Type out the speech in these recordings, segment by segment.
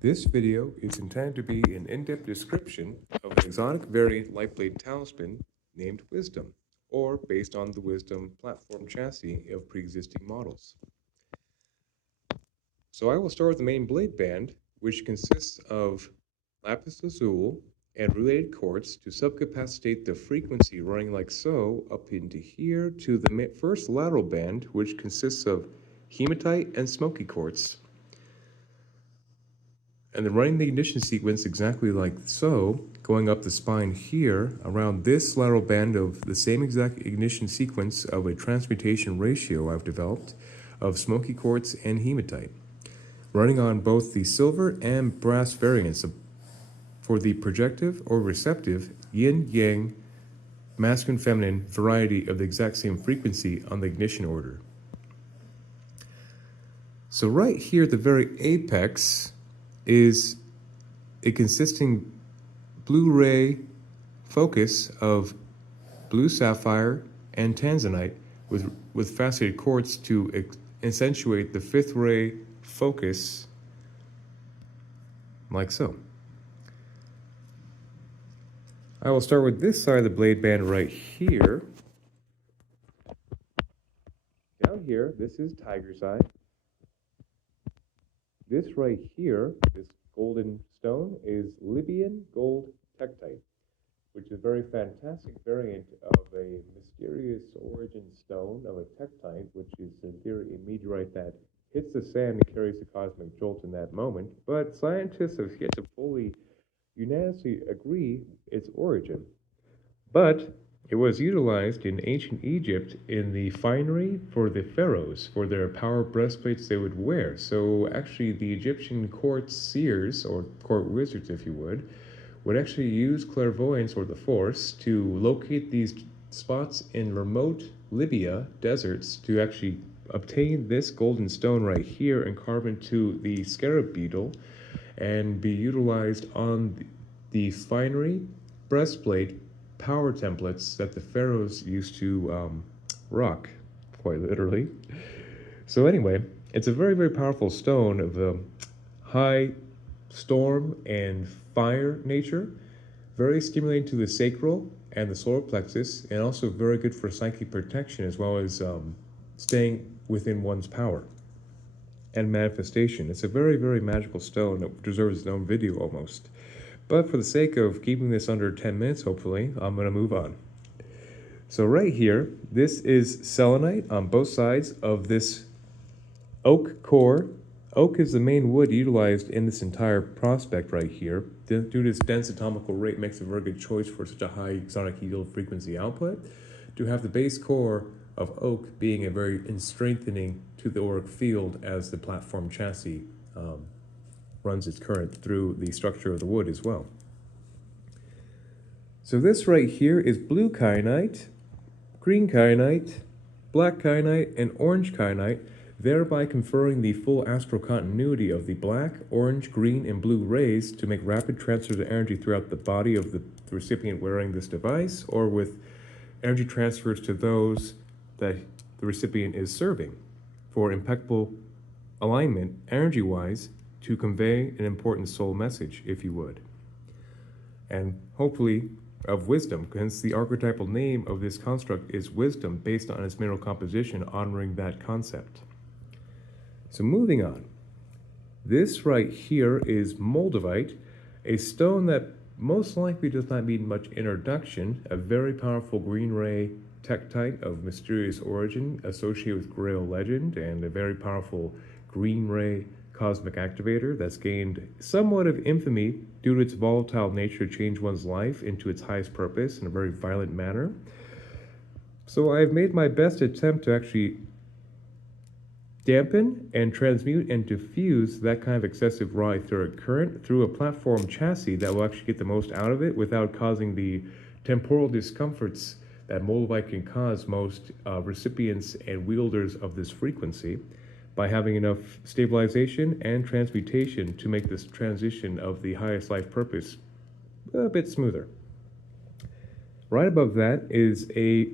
This video is intended to be an in-depth description of an exotic variant Lightblade talisman named Wisdom, or based on the Wisdom platform chassis of pre-existing models. So I will start with the main blade band, which consists of lapis lazuli and related quartz to subcapacitate the frequency running like so up into here to the first lateral band, which consists of hematite and smoky quartz. And then running the ignition sequence exactly like so, going up the spine here, around this lateral band of the same exact ignition sequence of a transmutation ratio I've developed of smoky quartz and hematite, running on both the silver and brass variants for the projective or receptive yin-yang masculine-feminine variety of the exact same frequency on the ignition order. So right here at the very apex is a consisting blue ray focus of blue sapphire and tanzanite with faceted quartz to accentuate the fifth ray focus like so. I will start with this side of the blade band right here. Down here, this is tiger's eye. This right here, this golden stone, is Libyan gold tektite, which is a very fantastic variant of a mysterious origin stone of a tektite, which is in theory a meteorite that hits the sand and carries the cosmic jolt in that moment. But scientists have yet to fully unanimously agree its origin. But it was utilized in ancient Egypt in the finery for the pharaohs, for their power breastplates they would wear. So actually the Egyptian court seers, or court wizards if you would actually use clairvoyance or the force to locate these spots in remote Libya deserts to actually obtain this golden stone right here and carve into the scarab beetle and be utilized on the finery breastplate power templates that the pharaohs used to rock, quite literally. So anyway, it's a very, very powerful stone of a high storm and fire nature, very stimulating to the sacral and the solar plexus, and also very good for psychic protection as well as staying within one's power and manifestation. It's a very, very magical stone that deserves its own video almost. But for the sake of keeping this under 10 minutes, hopefully, I'm going to move on. So right here, this is selenite on both sides of this oak core. Oak is the main wood utilized in this entire prospect right here. Due to its dense atomical rate, makes a very good choice for such a high sonic yield frequency output. To have the base core of oak being a very strengthening to the auric field as the platform chassis runs its current through the structure of the wood as well. So this right here is blue kyanite, green kyanite, black kyanite, and orange kyanite, thereby conferring the full astral continuity of the black, orange, green, and blue rays to make rapid transfers of energy throughout the body of the recipient wearing this device, or with energy transfers to those that the recipient is serving for impeccable alignment, energy-wise, to convey an important soul message, if you would. And hopefully of wisdom, hence the archetypal name of this construct is wisdom based on its mineral composition, honoring that concept. So moving on. This right here is moldavite, a stone that most likely does not need much introduction, a very powerful green ray tektite of mysterious origin associated with Grail legend, and a very powerful green ray cosmic activator that's gained somewhat of infamy due to its volatile nature to change one's life into its highest purpose in a very violent manner. So I've made my best attempt to actually dampen and transmute and diffuse that kind of excessive raw etheric current through a platform chassis that will actually get the most out of it without causing the temporal discomforts that moldavite can cause most recipients and wielders of this frequency, by having enough stabilization and transmutation to make this transition of the highest life purpose a bit smoother. Right above that is a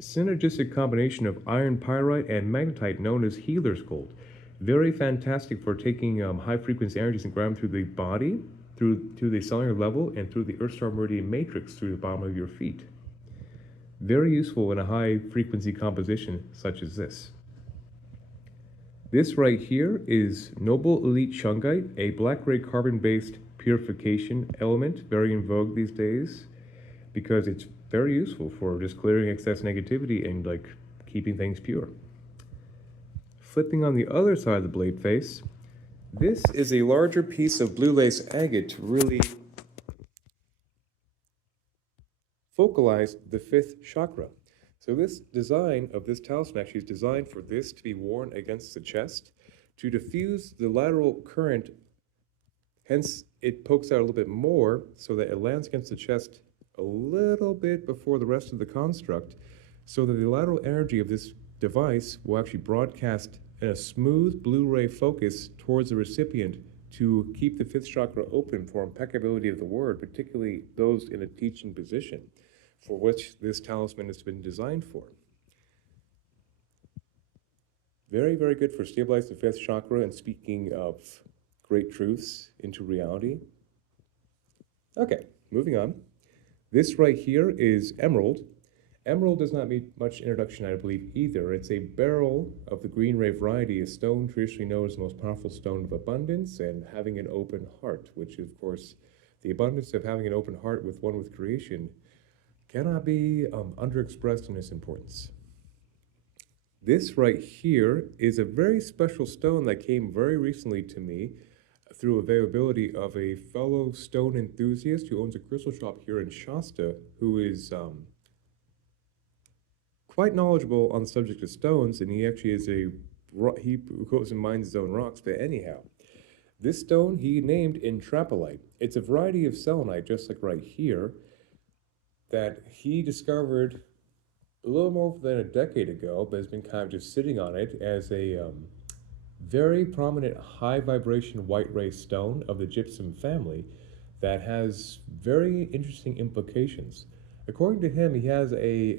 synergistic combination of iron pyrite and magnetite known as healer's gold. Very fantastic for taking high frequency energies and grounding through the body, through to the cellular level, and through the Earth Star Meridian matrix through the bottom of your feet. Very useful in a high frequency composition such as this. This right here is Noble Elite Shungite, a black-gray carbon-based purification element, very in vogue these days, because it's very useful for just clearing excess negativity and like keeping things pure. Flipping on the other side of the blade face, this is a larger piece of blue lace agate to really focalize the fifth chakra. So this design of this talisman actually is designed for this to be worn against the chest to diffuse the lateral current. Hence, it pokes out a little bit more so that it lands against the chest a little bit before the rest of the construct, so that the lateral energy of this device will actually broadcast in a smooth blue ray focus towards the recipient to keep the fifth chakra open for impeccability of the word, particularly those in a teaching position, for which this talisman has been designed for. Very, very good for stabilizing the fifth chakra and speaking of great truths into reality. Okay, moving on. This right here is emerald. Emerald does not need much introduction, I believe, either. It's a beryl of the green ray variety, a stone traditionally known as the most powerful stone of abundance and having an open heart, which, of course, the abundance of having an open heart with one with creation cannot be underexpressed in its importance. This right here is a very special stone that came very recently to me through availability of a fellow stone enthusiast who owns a crystal shop here in Shasta, who is quite knowledgeable on the subject of stones, and he actually is he goes and mines his own rocks. But anyhow, this stone he named Intrapolite. It's a variety of selenite, just like right here, that he discovered a little more than a decade ago, but has been kind of just sitting on it as a very prominent high vibration white ray stone of the gypsum family that has very interesting implications. According to him, he has a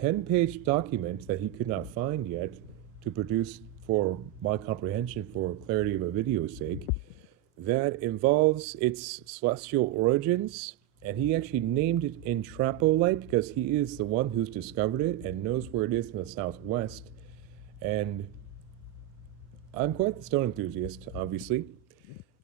10-page document that he could not find yet to produce for my comprehension for clarity of a video's sake that involves its celestial origins, and he actually named it Intrapolite because he is the one who's discovered it and knows where it is in the southwest. And I'm quite the stone enthusiast, obviously.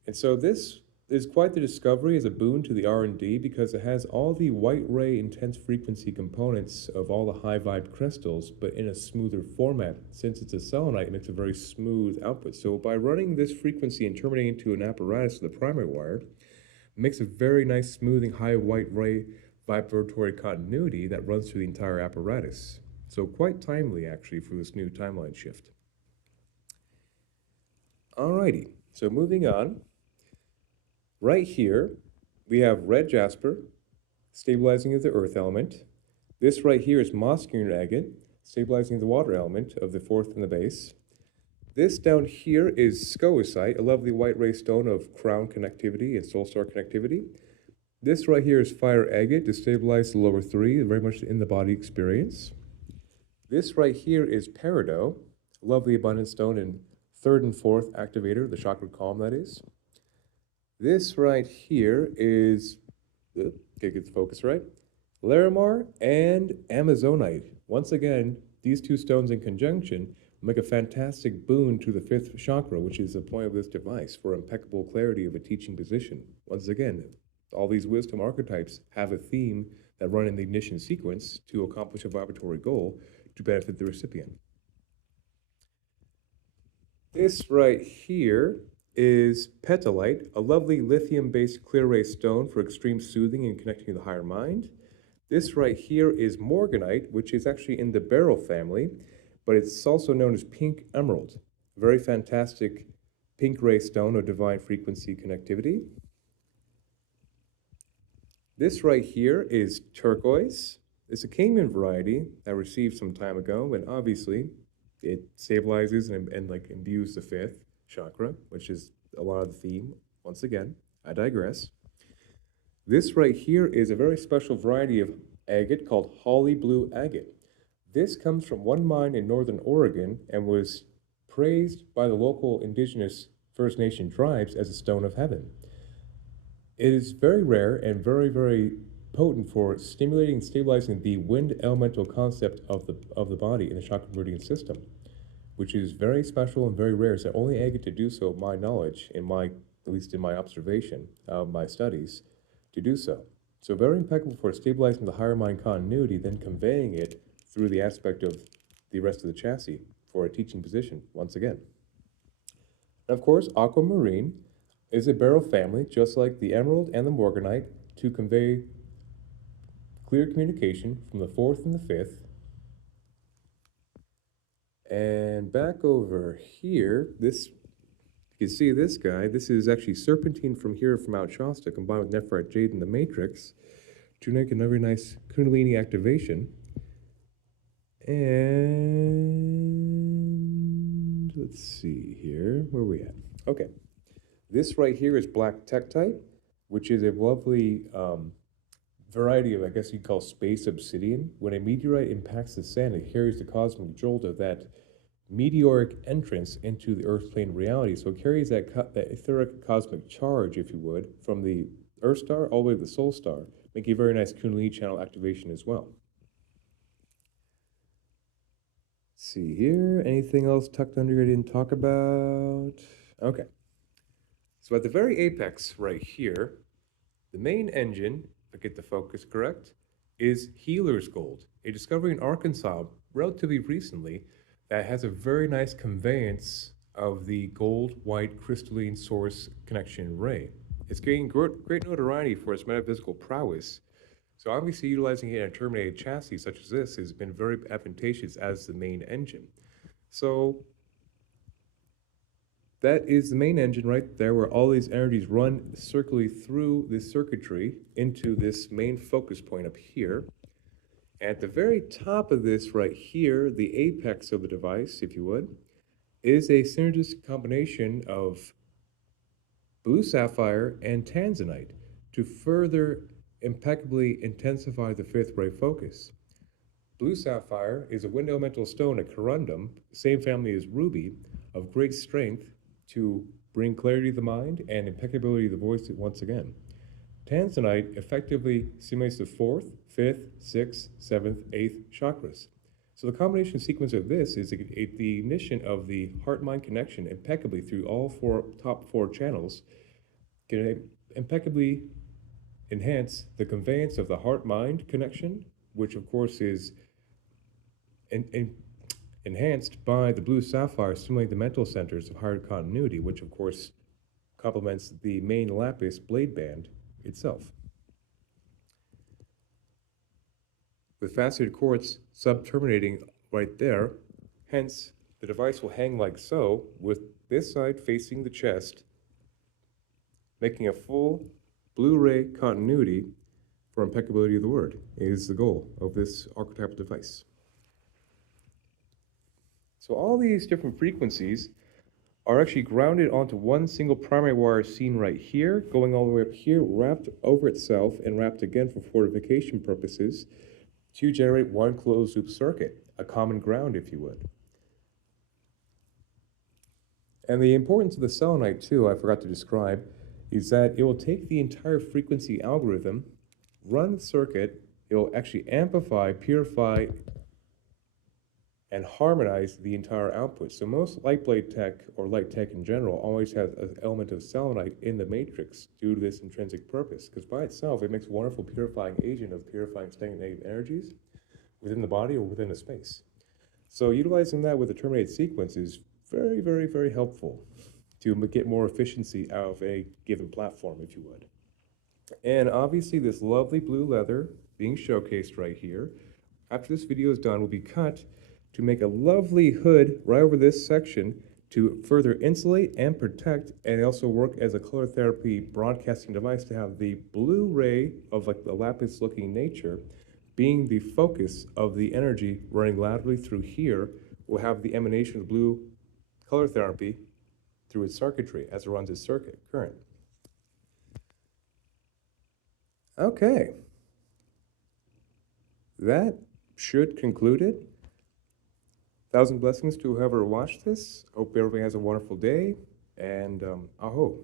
And so this is quite the discovery as a boon to the R&D because it has all the white ray intense frequency components of all the high vibe crystals, but in a smoother format. Since it's a selenite, it makes a very smooth output. So by running this frequency and terminating into an apparatus with a primary wire, it makes a very nice smoothing high white ray vibratory continuity that runs through the entire apparatus. So quite timely actually for this new timeline shift. Alrighty, so moving on. Right here, we have red jasper, stabilizing of the earth element. This right here is moss-green agate, stabilizing the water element of the fourth and the base. This down here is scolecite, a lovely white ray stone of crown connectivity and soul star connectivity. This right here is fire agate to stabilize the lower three, very much in the body experience. This right here is peridot, a lovely abundant stone in third and fourth activator, the chakra column that is. This right here is, okay, get the focus right, Larimar and Amazonite. Once again, these two stones in conjunction make a fantastic boon to the fifth chakra, which is the point of this device for impeccable clarity of a teaching position. Once again, all these wisdom archetypes have a theme that run in the ignition sequence to accomplish a vibratory goal to benefit the recipient. This right here is petalite, a lovely lithium-based clear ray stone for extreme soothing and connecting to the higher mind. This right here is morganite, which is actually in the beryl family, but it's also known as pink emerald. Very fantastic pink ray stone of divine frequency connectivity. This right here is turquoise. It's a Cayman variety that I received some time ago, and obviously it stabilizes and like imbues the fifth chakra, which is a lot of the theme. Once again, I digress. This right here is a very special variety of agate called holly blue agate. This comes from one mine in northern Oregon and was praised by the local indigenous First Nation tribes as a stone of heaven. It is very rare and very, very potent for stimulating and stabilizing the wind elemental concept of the body in the chakra meridian system, which is very special and very rare. It's the only agate to do so, my knowledge, at least in my observation of my studies, to do so. So very impeccable for stabilizing the higher mind continuity, then conveying it through the aspect of the rest of the chassis for a teaching position, once again. And of course, aquamarine is a beryl family, just like the emerald and the morganite, to convey clear communication from the fourth and the fifth. And back over here, you can see this guy. This is actually serpentine from here from Mount Shasta combined with nephrite jade in the matrix to make a very nice kundalini activation. And let's see here, where are we at? Okay, this right here is black tektite, which is a lovely variety of, I guess you'd call space obsidian. When a meteorite impacts the sand, it carries the cosmic jolt of that meteoric entrance into the Earth plane reality. So it carries that etheric cosmic charge, if you would, from the Earth star all the way to the Soul star, making a very nice Kundalini channel activation as well. Let's see here, anything else tucked under here I didn't talk about? Okay. So at the very apex right here, the main engine, if I get the focus correct, is Healer's Gold, a discovery in Arkansas relatively recently that has a very nice conveyance of the gold-white crystalline source connection ray. It's gaining great notoriety for its metaphysical prowess. So obviously utilizing it in a terminated chassis such as this has been very advantageous as the main engine. So that is the main engine right there, where all these energies run circularly through this circuitry into this main focus point up here. At the very top of this right here, the apex of the device, if you would, is a synergistic combination of blue sapphire and tanzanite to further impeccably intensify the fifth ray focus. Blue sapphire is a wind elemental stone, a corundum, same family as ruby, of great strength to bring clarity to the mind and impeccability of the voice once again. Tanzanite effectively simulates the fourth, fifth, sixth, seventh, eighth chakras. So the combination sequence of this is the ignition of the heart-mind connection impeccably through all top four channels, can impeccably enhance the conveyance of the heart-mind connection, which of course is enhanced by the blue sapphire stimulating the mental centers of higher continuity, which of course complements the main lapis blade band itself. With faceted quartz sub-terminating right there, hence the device will hang like so, with this side facing the chest, making a full Blu-ray continuity for impeccability of the word is the goal of this archetypal device. So all these different frequencies are actually grounded onto one single primary wire seen right here, going all the way up here, wrapped over itself and wrapped again for fortification purposes to generate one closed loop circuit, a common ground, if you would. And the importance of the selenite too, I forgot to describe, is that it will take the entire frequency algorithm, run the circuit, it will actually amplify, purify, and harmonize the entire output. So most light blade tech, or light tech in general, always has an element of selenite in the matrix due to this intrinsic purpose, because by itself it makes a wonderful purifying agent of purifying stagnant negative energies within the body or within a space. So utilizing that with a terminated sequence is very, very, very helpful to get more efficiency out of a given platform, if you would. And obviously this lovely blue leather being showcased right here, after this video is done, will be cut to make a lovely hood right over this section to further insulate and protect, and also work as a color therapy broadcasting device to have the blue ray of like the lapis looking nature being the focus of the energy running laterally through here. Will have the emanation of blue color therapy through its circuitry as it runs its circuit current. Okay, that should conclude it. Thousand blessings to whoever watched this. Hope everybody has a wonderful day, and aho.